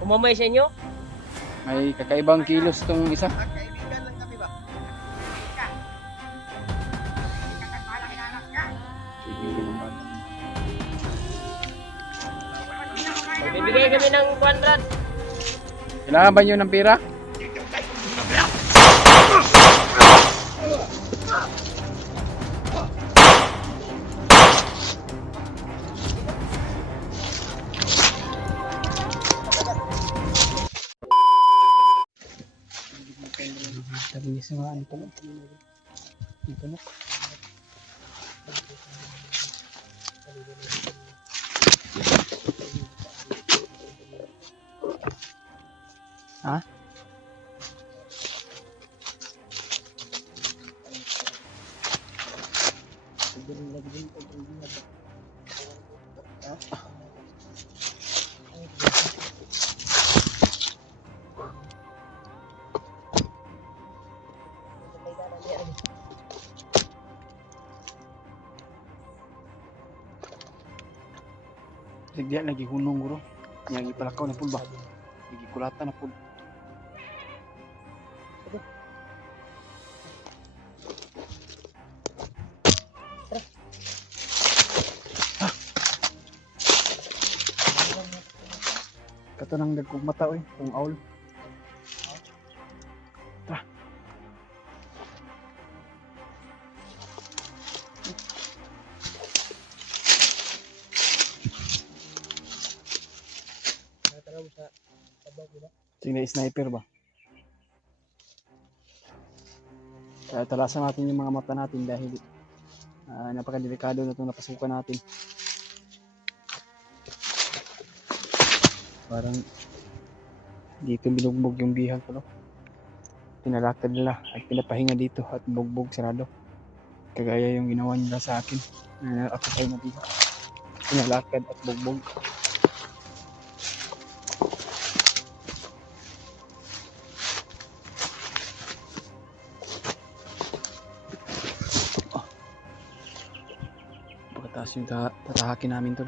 Umamay sa inyo? May kakaibang kilos tong isa. Kaibigan lang kami ba? Magbibigay kami ng 100. Kailangan ba nyo ng pera? Sabi niya sa mga ano pala. Ito na. Ha? Sigdiya lagi hunong guro. Yang ipalakaw na pud ba? Lagi kulatan na pud. Kato nang dagkog mata oy, kung aul. Tara. Sige, sniper ba? Kaya talasan natin yung mga mata natin dahil napakadelikado na itong napasukan natin. Parang dito binugbog yung bihag ko, no? Pinalakad nila at pinapahinga dito at bugbog sarado. Kagaya yung ginawa nila sa akin na ako tayo na dito. Pinalakad at bugbog. Pagkataas yung tatahakin namin to.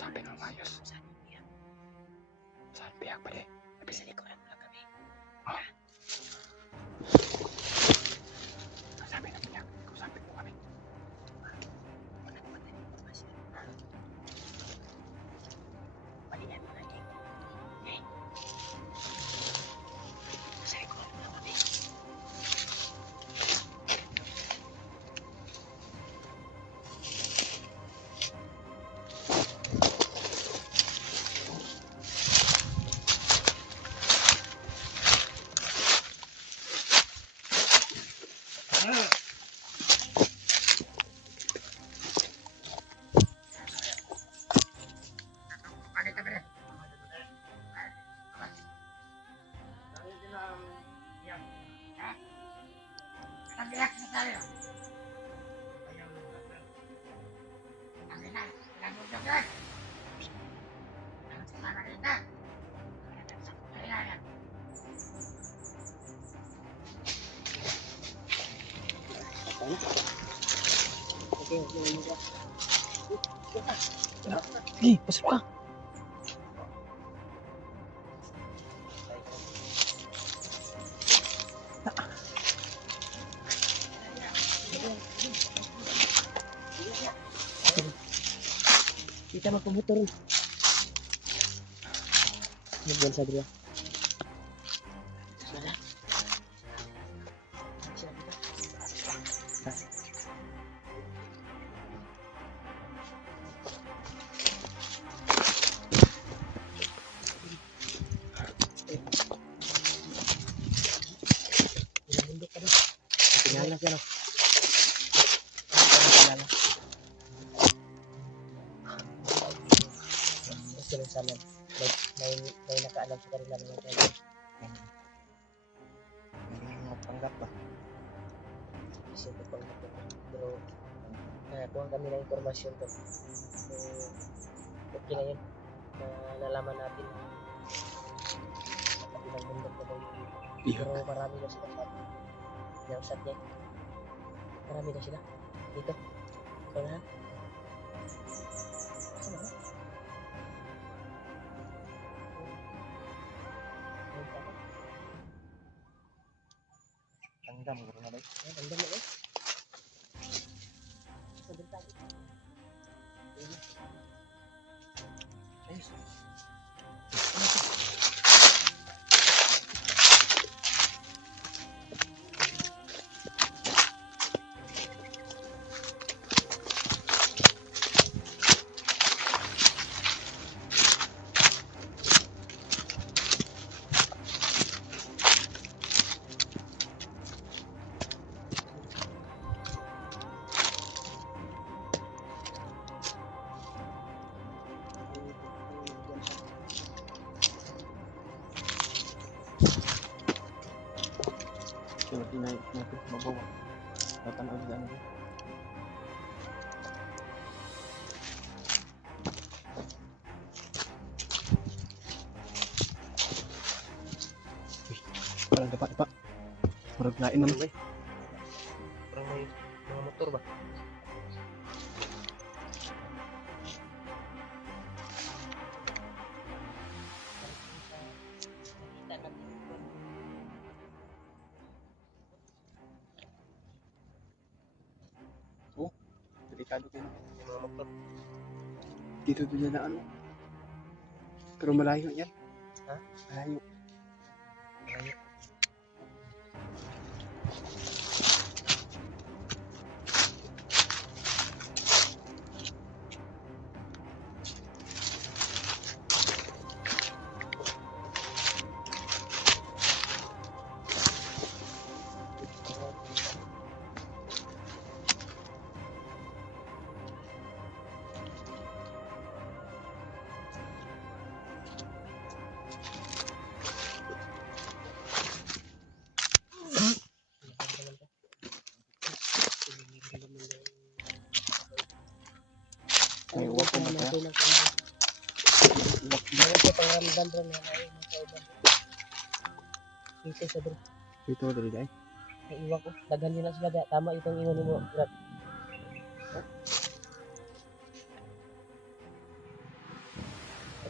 Sabi ng mayos. Saan biyak pa rin? Sabi sa likuran mo lang kami. Ah. Sabi ng biyak. Sabi mo kami. Wala naman na informasi. Maliyan mo lagi. Okay? Sa likuran mo lang kami. Okay, Pasok ka. kita magpamotor rin. Nagyan sa dito. Sana. Sila dito. Bundok ka na. Tingala siya, no? Tingala. Sila sana. May nakaalam sa kanila naman tayo. May mga panggap ba? Siyempre panggap ko. Pero, kuha kami ng informasyon to. So, okay na yun. Na nalaman natin na kabilang bundok na daw yun. Pero marami na sila sa atin. Nausap niya. Marami na sila. Dito. Kailangan. Saan ba? Tandam, gano'n na ba? Tandam na eh. Sa bintang. Ayos. Kaya tinayin natin mabawa. Tatanaw nila ano. Uy, parang dapat pa. Parang lain naman. Parang may mga motor ba? Delikado kayo. Mga motor. Dito doon na ano. Pero malayo yan. Ha? Malayo. Malayo. May uwak ko ba kaya? Meron siya pangramdam bro na ay mga kauban. Dito sa bro. Dito na dali. May iwan ko. Daghan nyo na sila. Tama itong iwan mo. Brad.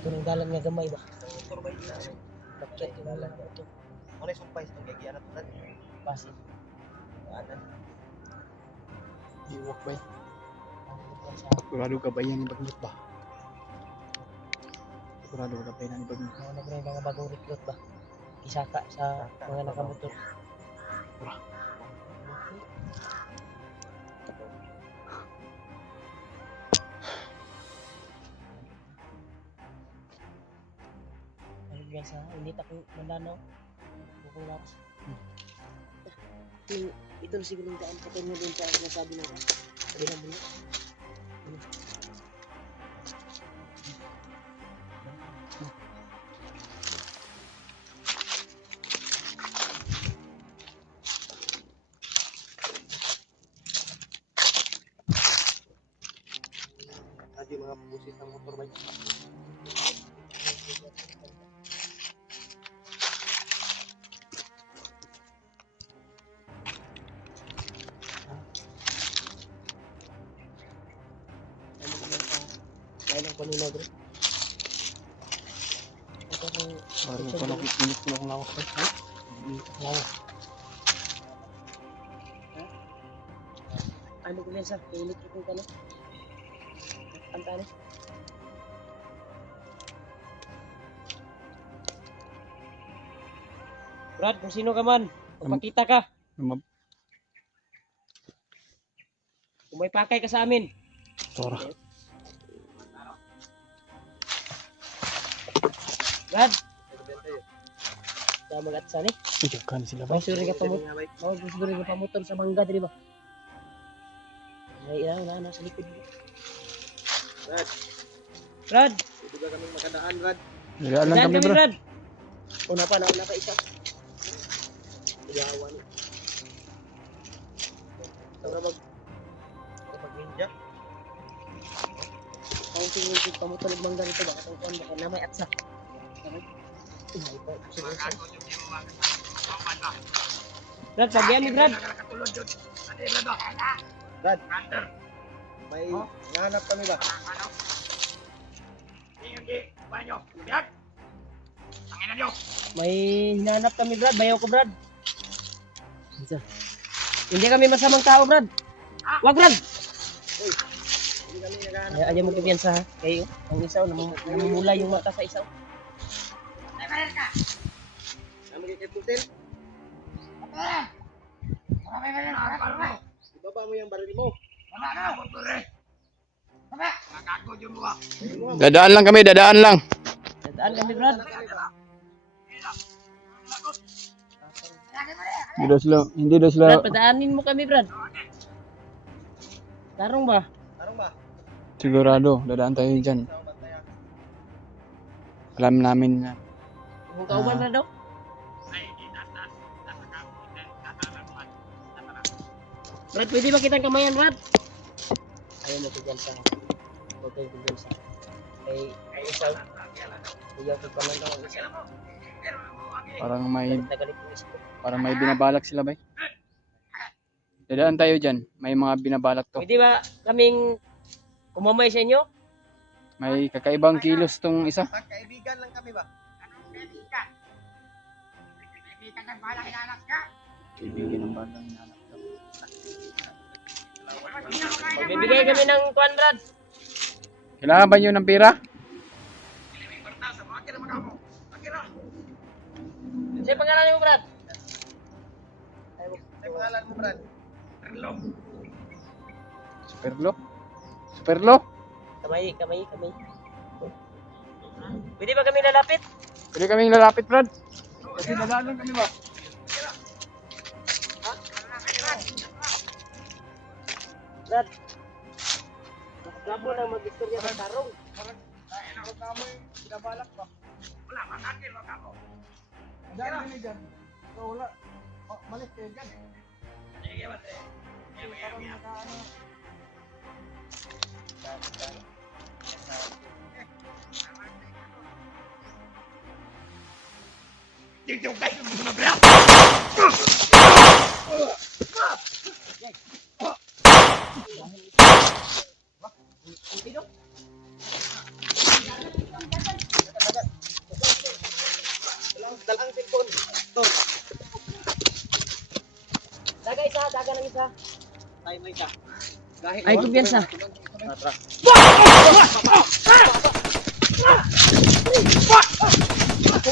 Ito ng dalan nga gamay ba? Motor ba yun? Bakit yung dalan nga ito? Ano yung sumpay itong gagiyan na tulad? Pasig. Ano? Iwak ba? Ang lupa sa Sigurado ka ba yan yung bagnot ba? Sigurado ka ba yan yung bagnot? mga nagre mga bagong recruit ba? Isaka sa mga nakamotor. Ano yan sa hindi ako mananaw. Bukong lakas. Ito na siguro yung daan patungo din sa sinasabi ng kabilang mundo. Lagi mga pusit ng motor ba yun? Kain ng panina, bro. Ito kung... Parang ito lang init ko lang lawas pa. Lawas. Ano ko sa kainit ko kung kano? Antali. Brad, kung sino ka man, magpakita ka. Kung may pakay ka sa amin. Tora. Brad! Kaya mag-atsa ni. Iyakan sila ba? May suri ka pamotor sa mangga, di ba? Ay, na, sa likod. Brad, Brad! pwede ba kaming makadaan, Brad? Nagaan lang kami bro. Brad! Una pa isa. Iyawan. Tara mag-ninja. Ang tingin ko pamotor ng mangga nito, baka tungkuan baka na may atsa. Ay po, Brad, pagiyan ni Brad. Brad, may nahanap kami ba? May hinanap kami, Brad. Bayaw ko, Brad. Hindi kami masamang tao, Brad. Wag, Brad. Hindi kami naghahanap. Ayaw mo kumpiyansa, ha? Kayo, ang isaw, namumula yung mata sa isaw. Kami kay Putin. Ibaba mo yung baril mo. Dadaan lang kami, dadaan lang. Dadaan kami, Brad. Hindi daw sila. Brad, padaanin mo kami, Brad. Tarong ba? Tarong ba? Sigurado, dadaan tayo dyan. Sa bantayan. Alam namin na. Kung kauban na daw. Brad, pwede ba kitang kamayan, Brad? Ayaw mo kumpiyansa. Huwag kayong kumpiyansa. Kay isaw. Ayaw ko pa lang daw ang isaw. Nagalit yung isaw. Parang may binabalak sila ba? Dadaan tayo dyan. May mga binabalak to. Pwede ba kaming kumamay sa inyo? May kakaibang kilos tong isa. Magkaibigan lang kami ba? Kaibigan ng balang nanak. Magbibigay kami ng kuan, Brad. Kailangan ba nyo ng pera? Sige, pangalan mo, Brad. May pangalan mo, Brad. Superlo? Superlo? Kamay. Pwede ba kami lalapit? Pwede kaming lalapit, Brad. Kasi dadaan lang kami ba? Brad. Nakagabo na mag-istorya sa tarong. Dalang cellphone. To. Daga ng isa. Tay may ka. Gahi. Ay, kumpiyansa. Tara.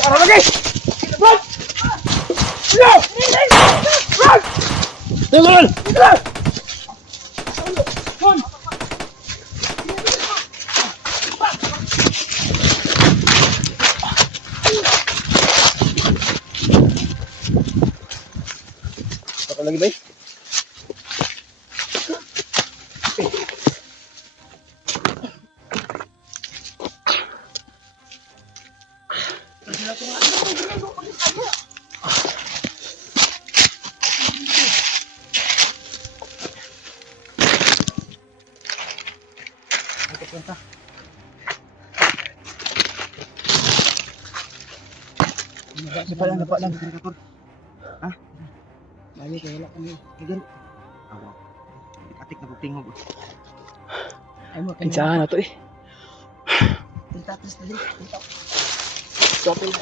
Ano lagi? Brad! Brad! Brad! Tinggal! Brad! Apa lagi, Bay? Dapat lang. Ha? Bali kay wala kami. Gigan. Awa. Atik na tingog. Ay mo Pinsahan na to eh. Dito, please, dali. Dito. Kapil.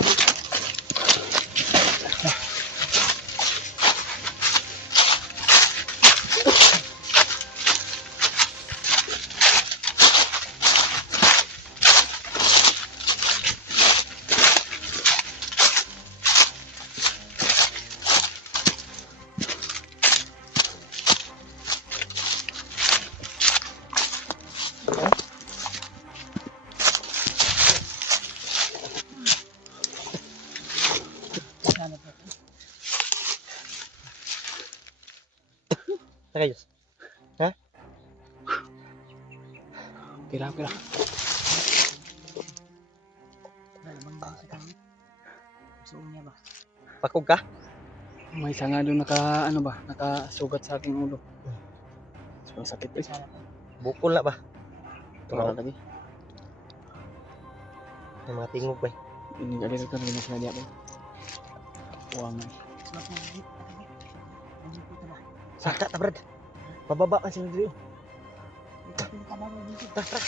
Sana po. Nakayos. Kira. Malamang ba sa kanya? Gusto niya ba? Pakog ka? May isa nga doon nakasugat sa aking ulo. So, sakit eh. Sana po. Bukol na ba? Tumara lagi. May mga tingog ba? Ini galir ka rin sila diya. Uwang eh. Sana po. Ano po ito ba? Saka ta, Brad. Pababa ka sila dito. Ito po yung kabago dito. Tara.